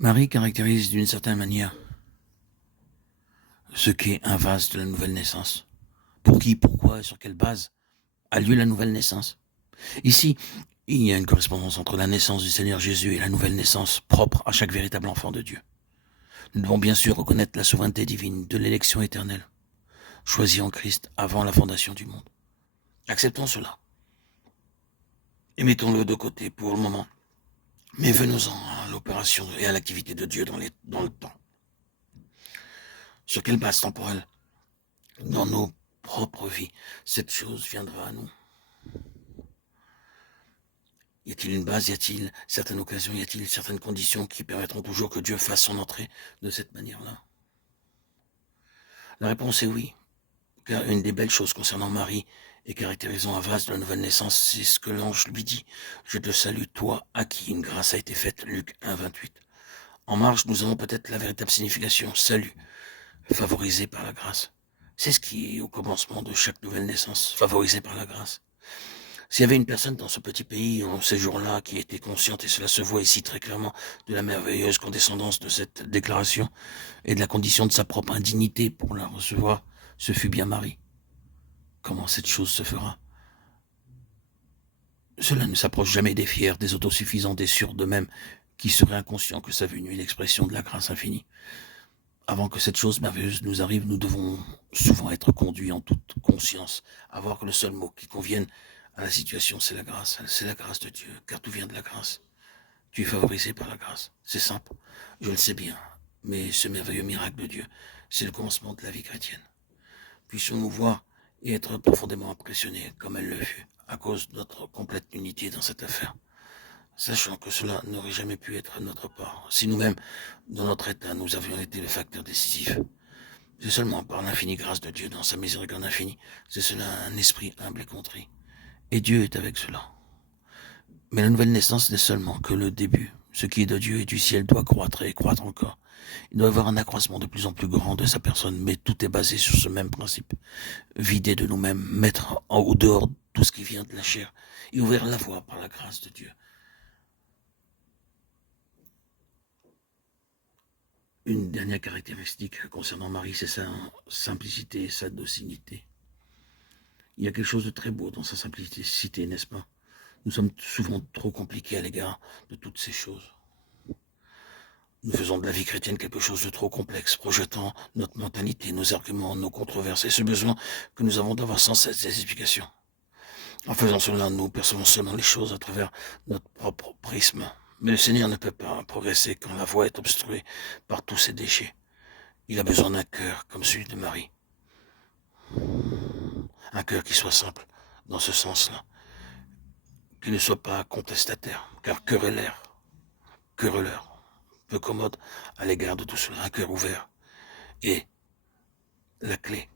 Marie caractérise d'une certaine manière ce qu'est un vase de la nouvelle naissance. Pour qui, pourquoi et sur quelle base a lieu la nouvelle naissance. Ici, il y a une correspondance entre la naissance du Seigneur Jésus et la nouvelle naissance propre à chaque véritable enfant de Dieu. Nous devons bien sûr reconnaître la souveraineté divine de l'élection éternelle, choisie en Christ avant la fondation du monde. Acceptons cela et mettons-le de côté pour le moment. Mais venons-en à l'opération et à l'activité de Dieu dans le temps. Sur quelle base temporelle, dans nos propres vies, cette chose viendra à nous? Y a-t-il une base? Y a-t-il certaines occasions? Y a-t-il certaines conditions qui permettront toujours que Dieu fasse son entrée de cette manière-là? La réponse est oui, car une des belles choses concernant Marie et caractérisant un vase de la nouvelle naissance, c'est ce que l'ange lui dit. Je te salue, toi, à qui une grâce a été faite. Luc 1, 28. En marge, nous avons peut-être la véritable signification. Salut, favorisé par la grâce. C'est ce qui est au commencement de chaque nouvelle naissance, favorisé par la grâce. S'il y avait une personne dans ce petit pays en ces jours-là qui était consciente, et cela se voit ici très clairement, de la merveilleuse condescendance de cette déclaration et de la condition de sa propre indignité pour la recevoir, ce fut bien Marie. Comment cette chose se fera? Cela ne s'approche jamais des fiers, des autosuffisants, des sûrs d'eux-mêmes, qui seraient inconscients que sa venue est l'expression de la grâce infinie. Avant que cette chose merveilleuse nous arrive, nous devons souvent être conduits en toute conscience à voir que le seul mot qui convienne à la situation, c'est la grâce de Dieu, car tout vient de la grâce. Tu es favorisé par la grâce, c'est simple, je le sais bien, mais ce merveilleux miracle de Dieu, c'est le commencement de la vie chrétienne. Puissions-nous voir et être profondément impressionnés, comme elle le fut, à cause de notre complète unité dans cette affaire, sachant que cela n'aurait jamais pu être à notre part, si nous-mêmes, dans notre état, nous avions été le facteur décisif. C'est seulement par l'infinie grâce de Dieu, dans sa miséricorde infinie, c'est cela un esprit humble et contrit. Et Dieu est avec cela. Mais la nouvelle naissance n'est seulement que le début. Ce qui est de Dieu et du ciel doit croître et croître encore. Il doit y avoir un accroissement de plus en plus grand de sa personne, mais tout est basé sur ce même principe. Vider de nous-mêmes, mettre au dehors tout ce qui vient de la chair, et ouvrir la voie par la grâce de Dieu. Une dernière caractéristique concernant Marie, c'est sa simplicité et sa docilité. Il y a quelque chose de très beau dans sa simplicité, n'est-ce pas? Nous sommes souvent trop compliqués à l'égard de toutes ces choses. Nous faisons de la vie chrétienne quelque chose de trop complexe, projetant notre mentalité, nos arguments, nos controverses et ce besoin que nous avons d'avoir sans cesse des explications. En faisant cela, nous percevons seulement les choses à travers notre propre prisme. Mais le Seigneur ne peut pas progresser quand la voie est obstruée par tous ces déchets. Il a besoin d'un cœur comme celui de Marie. Un cœur qui soit simple, dans ce sens-là. Qui ne soit pas contestataire, car querelleur, peu commode à l'égard de tout cela, un cœur ouvert. Et la clé